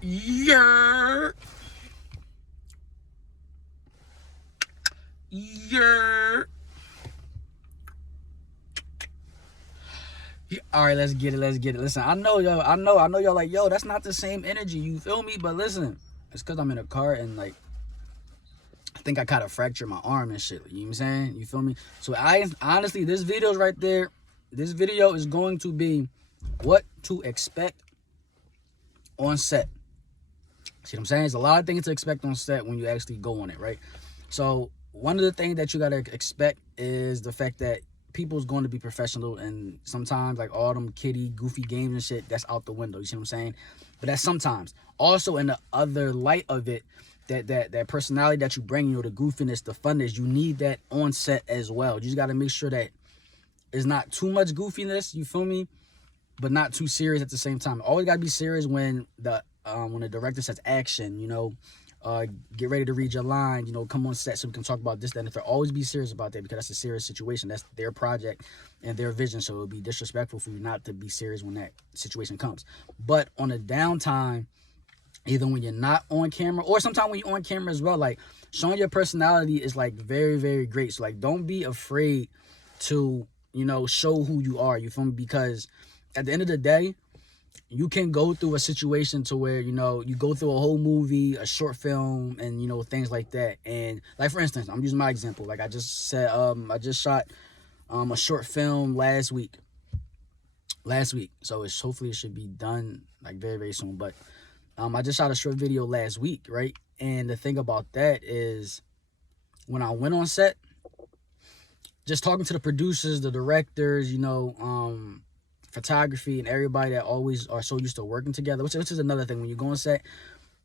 Yeah. Yeah. All right, let's get it. Let's get it. Listen, I know y'all. I know y'all like, yo, that's not the same energy. You feel me? But listen, it's because I'm in a car and like, I think I kind of fractured my arm and shit. You know what I'm saying? You feel me? So I honestly, this video's right there. This video is going to be what to expect on set. See what I'm saying? There's a lot of things to expect on set when you actually go on it, right? So one of the things that you gotta expect is the fact that people's going to be professional, and sometimes like all them kiddie goofy games and shit, that's out the window. You see what I'm saying? But that's sometimes. Also, in the other light of it, that personality that you bring, you know, the goofiness, the funness, you need that on set as well. You just gotta make sure that it's not too much goofiness, you feel me, but not too serious at the same time. Always gotta be serious when the director says action, you know, get ready to read your line, you know, come on set so we can talk about this, that, and the third. Always be serious about that, because that's a serious situation. That's their project and their vision, so it would be disrespectful for you not to be serious when that situation comes. But on a downtime, either when you're not on camera or sometimes when you're on camera as well, like showing your personality is like very, very great. So like, don't be afraid to, you know, show who you are, you feel me? Because at the end of the day, you can go through a situation to where, you know, you go through a whole movie, a short film, and, you know, things like that. And like, for instance, I'm using my example. Like I just said, I just shot a short film last week. So hopefully it should be done like very, very soon. But I just shot a short video last week, right? And the thing about that is, when I went on set, just talking to the producers, the directors, you know, photography, and everybody that always are so used to working together, which is another thing. When you go on set,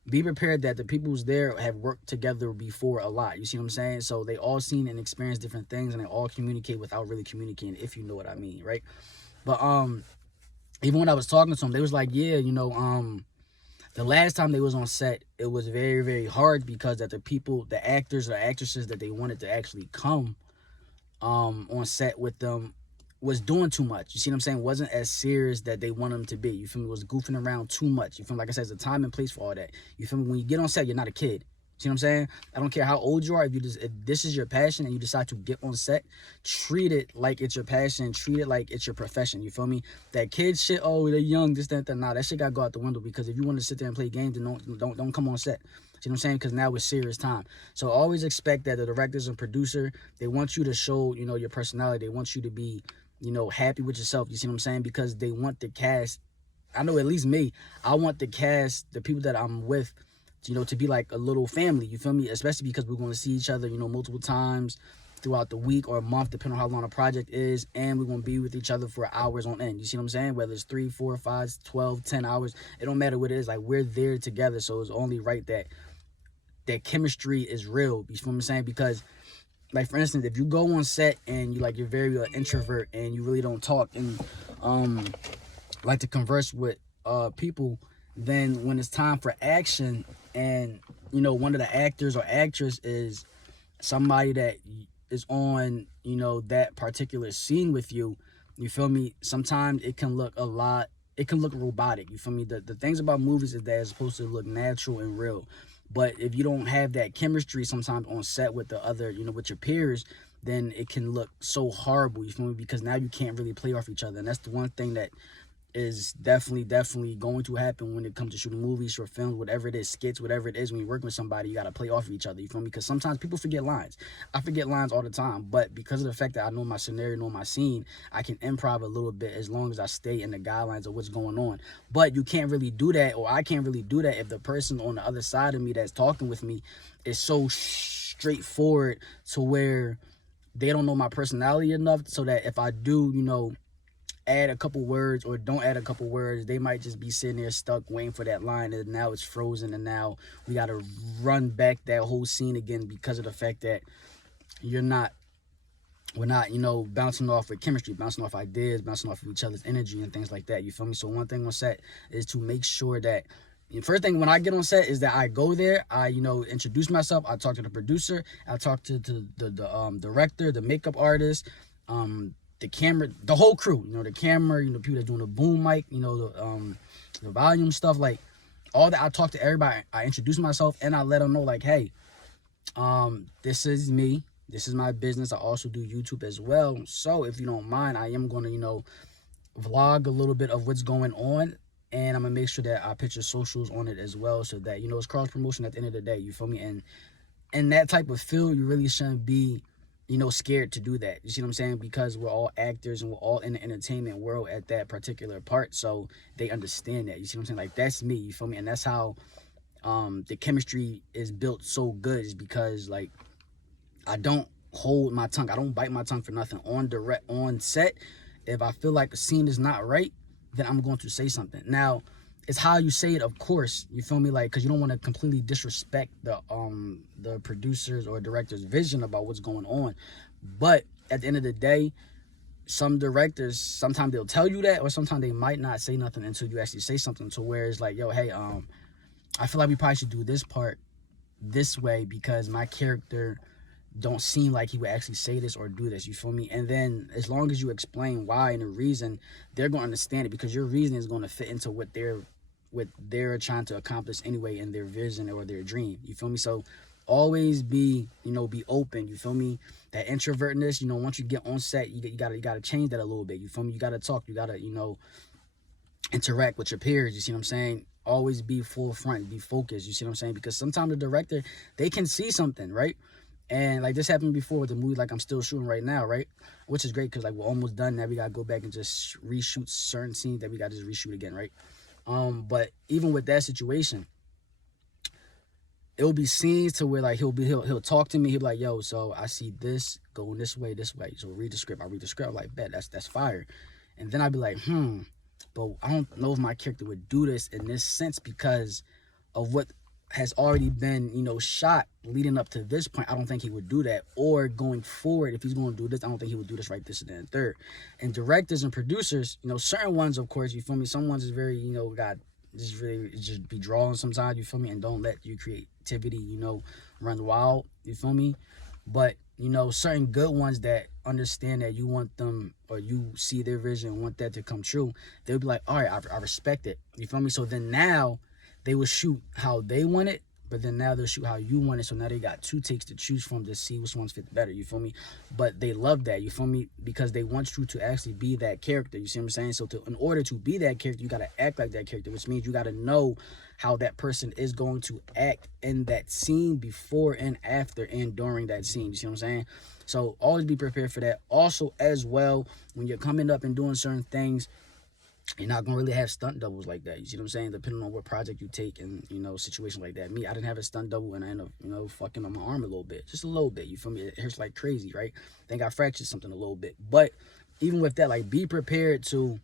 be prepared that the people who's there have worked together before a lot. You see what I'm saying? So they all seen and experienced different things, and they all communicate without really communicating, if you know what I mean, right? But even when I was talking to them, they was like, yeah, you know, the last time they was on set, it was very, very hard because that the people, the actors or actresses that they wanted to actually come on set with them was doing too much. You see what I'm saying? Wasn't as serious that they want them to be. You feel me? Was goofing around too much. You feel me? Like I said, there's a time and place for all that. You feel me? When you get on set, you're not a kid. See what I'm saying? I don't care how old you are. If this is your passion and you decide to get on set, treat it like it's your passion. Treat it like it's your profession. You feel me? That kid shit, oh, they're young, this, that, that. Nah, that shit got to go out the window, because if you want to sit there and play games, then don't come on set. See what I'm saying? Because now it's serious time. So always expect that the directors and producer, they want you to show, you know, your personality. They want you to be, you know, happy with yourself. You see what I'm saying? Because they want the cast. I know, at least me, I want the cast, the people that I'm with, you know, to be like a little family. You feel me? Especially because we're going to see each other, you know, multiple times throughout the week or a month, depending on how long a project is. And we're going to be with each other for hours on end. You see what I'm saying? Whether it's 3, 4, 5, 12, 10 hours, it don't matter what it is. Like, we're there together. So it's only right that that chemistry is real. You feel what I'm saying? Because, like, for instance, if you go on set and you're very introvert and you really don't talk and like to converse with people, then when it's time for action, and, you know, one of the actors or actress is somebody that is on, you know, that particular scene with you, you feel me? Sometimes it can look robotic. You feel me? The things about movies is that it's supposed to look natural and real. But if you don't have that chemistry sometimes on set with the other, you know, with your peers, then it can look so horrible, you feel me? Because now you can't really play off each other. And that's the one thing that is definitely going to happen when it comes to shooting movies, short films, whatever it is, skits, whatever it is. When you're working with somebody, you got to play off of each other, you feel me? Because sometimes people forget lines. I forget lines all the time, but because of the fact that I know my scenario, know my scene, I can improv a little bit as long as I stay in the guidelines of what's going on. But you can't really do that, or I can't really do that, if the person on the other side of me that's talking with me is so straightforward to where they don't know my personality enough, so that if I do, you know, add a couple words or don't add a couple words, they might just be sitting there stuck waiting for that line, and now it's frozen, and now we got to run back that whole scene again because of the fact that we're not, you know, bouncing off with chemistry, bouncing off ideas, bouncing off of each other's energy and things like that. You feel me? So one thing on set is to make sure that, first thing when I get on set is that I go there, I, you know, introduce myself, I talk to the producer, I talk to the director, the makeup artist, the camera, the whole crew, you know, the camera, you know, people that doing the boom mic, you know, the volume stuff. Like, all that, I talk to everybody, I introduce myself, and I let them know, like, hey, this is me, this is my business. I also do YouTube as well, so if you don't mind, I am going to, you know, vlog a little bit of what's going on, and I'm gonna make sure that I put your socials on it as well, so that, you know, it's cross promotion at the end of the day, you feel me? And in that type of field, you really shouldn't be, you know, scared to do that. You see what I'm saying? Because we're all actors and we're all in the entertainment world at that particular part, so they understand that. You see what I'm saying? Like, that's me, you feel me? And that's how the chemistry is built so good, is because, like, I don't hold my tongue, I don't bite my tongue for nothing. On set, if I feel like the scene is not right, then I'm going to say something. Now, it's how you say it, of course, you feel me? Like, because you don't want to completely disrespect the producers or director's vision about what's going on. But at the end of the day, some directors, sometimes they'll tell you that, or sometimes they might not say nothing until you actually say something, to where it's like, yo, hey, I feel like we probably should do this part this way, because my character don't seem like he would actually say this or do this, you feel me? And then as long as you explain why and the reason, they're going to understand it, because your reason is going to fit into what they're trying to accomplish anyway in their vision or their dream, you feel me? So always be, you know, be open, you feel me? That introvertness, you know, once you get on set, you gotta change that a little bit, you feel me? You gotta talk, you gotta, you know, interact with your peers, you see what I'm saying? Always be full front, be focused, you see what I'm saying? Because sometimes the director, they can see something, right? And like this happened before with the movie, like I'm still shooting right now, right? Which is great, because like we're almost done. Now we gotta go back and just reshoot certain scenes that we gotta just reshoot again, right? But even with that situation, it'll be scenes to where like he'll talk to me, he'll be like, yo, so I see this going this way, so read the script. I read the script, I'm like, bet, that's fire. And then I'd be like, but I don't know if my character would do this in this sense, because of what has already been, you know, shot leading up to this point. I don't think he would do that. Or going forward, if he's going to do this, I don't think he would do this right this and then third. And directors and producers, you know, certain ones, of course, you feel me? Some ones is very, you know, just be drawing sometimes, you feel me? And don't let your creativity, you know, run wild, you feel me? But, you know, certain good ones that understand that you want them, or you see their vision and want that to come true, they'll be like, all right, I respect it, you feel me? So then now they will shoot how they want it, but then now they'll shoot how you want it. So now they got two takes to choose from to see which ones fit better, you feel me? But they love that, you feel me? Because they want you to actually be that character, you see what I'm saying? So in order to be that character, you got to act like that character, which means you got to know how that person is going to act in that scene, before and after and during that scene, you see what I'm saying? So always be prepared for that. Also, as well, when you're coming up and doing certain things, you're not gonna really have stunt doubles like that, you see what I'm saying? Depending on what project you take, and, you know, situation like that. Me, I didn't have a stunt double, and I ended up, you know, fucking on my arm a little bit, just a little bit, you feel me? It hurts like crazy, right? I think I fractured something a little bit. But even with that, like, be prepared to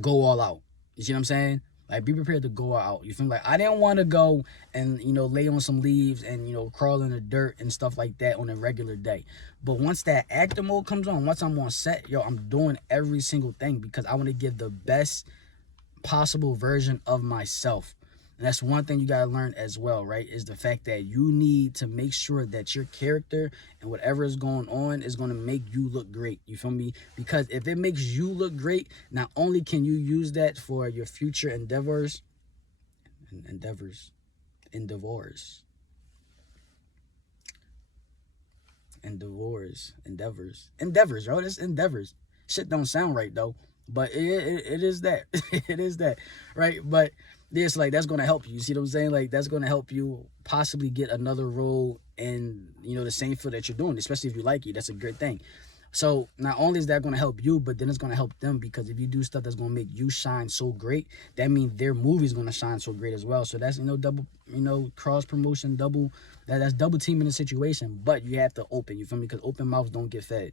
go all out, you see what I'm saying? Like, be prepared to go out, you feel me? Like, I didn't want to go and, you know, lay on some leaves and, you know, crawl in the dirt and stuff like that on a regular day. But once that actor mode comes on, once I'm on set, yo, I'm doing every single thing, because I want to give the best possible version of myself. And that's one thing you got to learn as well, right? Is the fact that you need to make sure that your character and whatever is going on is going to make you look great, you feel me? Because if it makes you look great, not only can you use that for your future endeavors, endeavors, yo, that's endeavors. Shit don't sound right though, but it is that. It is that, right? But it's like, that's going to help you, see what I'm saying? Like, that's going to help you possibly get another role in, you know, the same field that you're doing, especially if you like it. That's a great thing. So not only is that going to help you, but then it's going to help them, because if you do stuff that's going to make you shine so great, that means their movie's going to shine so great as well. So that's, you know, double, you know, cross promotion, that's double teaming the situation. But you have to open, you feel me? Because open mouths don't get fed.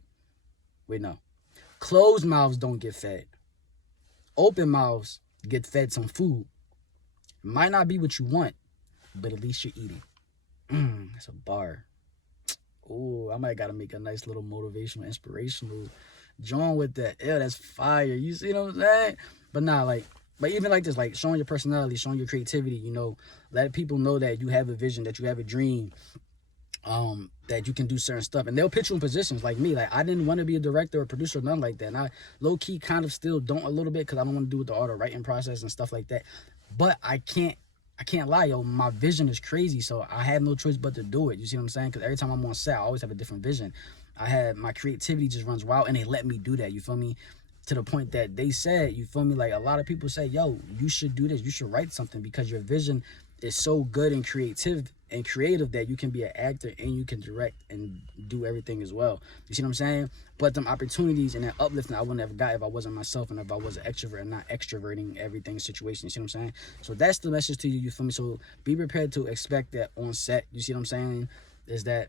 Wait, no. Closed mouths don't get fed. Open mouths get fed some food. It might not be what you want, but at least you're eating. That's a bar. Oh, I might gotta make a nice little motivational, inspirational joint with that. Yeah, that's fire. You see what I'm saying? But nah, like, but even like this, like showing your personality, showing your creativity, you know, let people know that you have a vision, that you have a dream, that you can do certain stuff, and they'll put you in positions. Like me, like I didn't want to be a director or producer or nothing like that, and I low-key kind of still don't a little bit, because I don't want to do with all the writing process and stuff like that. But I can't lie, yo, my vision is crazy, so I have no choice but to do it. You see what I'm saying? Because every time I'm on set, I always have a different vision. My creativity just runs wild, and they let me do that. You feel me? To the point that they said, you feel me? Like, a lot of people say, yo, you should do this. You should write something because your vision is so good and creative that you can be an actor and you can direct and do everything as well. You see what I'm saying? But them opportunities and that uplifting I wouldn't have got if I wasn't myself and if I was an extrovert and not extroverting everything situation. You see what I'm saying? So that's the message to you. You feel me? So be prepared to expect that on set. You see what I'm saying? Is that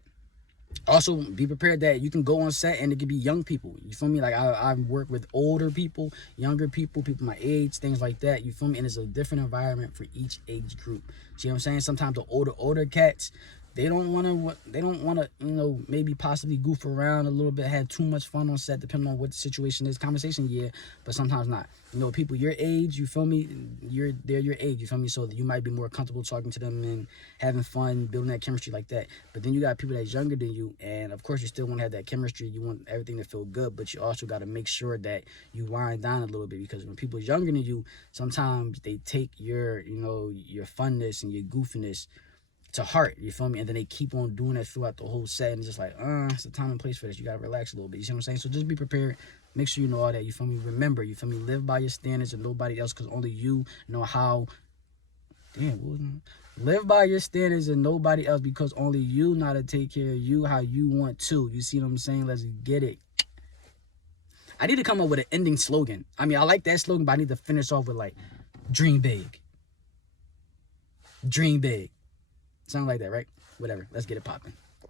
also be prepared that you can go on set and it could be young people. You feel me? Like, I work with older people, younger people, people my age, things like that. You feel me? And it's a different environment for each age group. See what I'm saying? Sometimes the older cats, they don't want to, you know, maybe possibly goof around a little bit, have too much fun on set, depending on what the situation is. Conversation, yeah, but sometimes not. You know, people your age, you feel me? They're your age, you feel me? So you might be more comfortable talking to them and having fun, building that chemistry like that. But then you got people that's younger than you, and of course you still want to have that chemistry. You want everything to feel good, but you also got to make sure that you wind down a little bit, because when people are younger than you, sometimes they take your, you know, your funness and your goofiness to heart, you feel me? And then they keep on doing that throughout the whole set, and it's just like, it's the time and place for this. You gotta relax a little bit. You see what I'm saying? So just be prepared. Make sure you know all that. You feel me? Remember, you feel me? Live by your standards and nobody else, because only you know how. Live by your standards and nobody else, because only you know how to take care of you how you want to. You see what I'm saying? Let's get it. I need to come up with an ending slogan. I mean, I like that slogan, but I need to finish off with like, dream big. Dream big. Sound like that, right? Whatever. Let's get it popping.